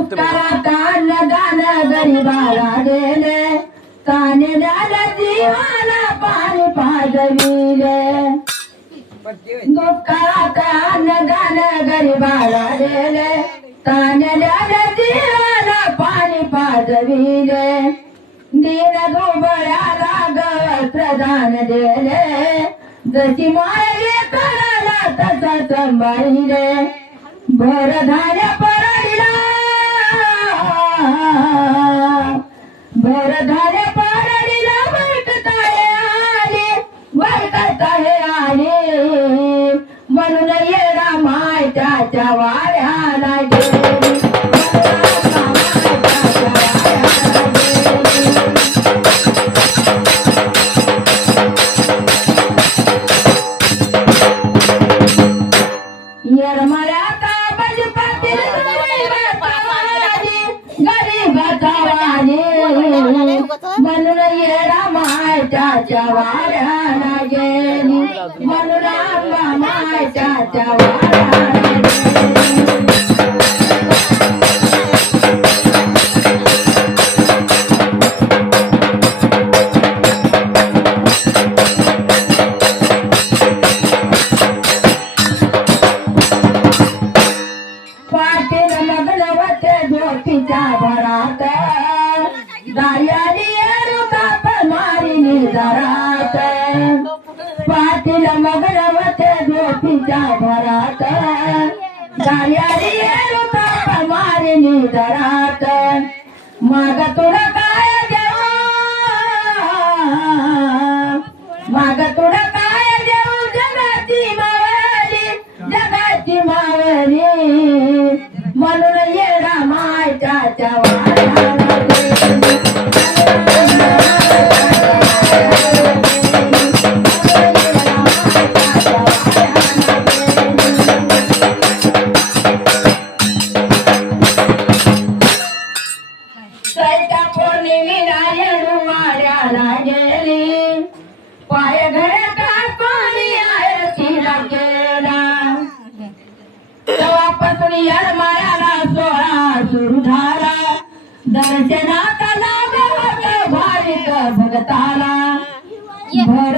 दुष्काळात अन्नदान गरिबाला गेले, ताणलेल्या जीवाला पाणी पाजविले. दुष्काळात अन्नदान गरिबाला गेले, ताणलेल्या जीवाला पाणी पाजविले. दीन दुबळ्याला गवस्त्रदान दिले, जशी माये कराला तसा सांभाळिले. भर धान्य परडीला, भर धान्य परडीला बरकताळे आले, बरकताळे आले. म्हणून येडा माय त्याच्या वाड्याला गेली, येरमळ्याचा बजपातील गरीबाचा वाणी. म्हणून येडा माय त्याच्या वाड्याला गेली, म्हणून आंबा माय त्याच्या वाड्याला गेली. पाटील मगलवते झोपीच्या भरात, दायानी रुकाप मारिनी जरात. पाटील मगलवते झोपीच्या भरात, दायानी रुकाप मारिनी जरात. माग तुला काय देऊ, माग तुला काय देऊ, जगाची मावली, जगाची मावली. म्हणून येडा माय त्याच्या वाड्याला गेली, सैत्या पौर्णिमेला येडू वाड्याला गेली. पाय घड्या कापणी आरतीला गेला, तेव्हापासून येरमाळ्याला सोहळा सुरू झाला. दर्शनाचा लाभ होता भाविक भगताला, भर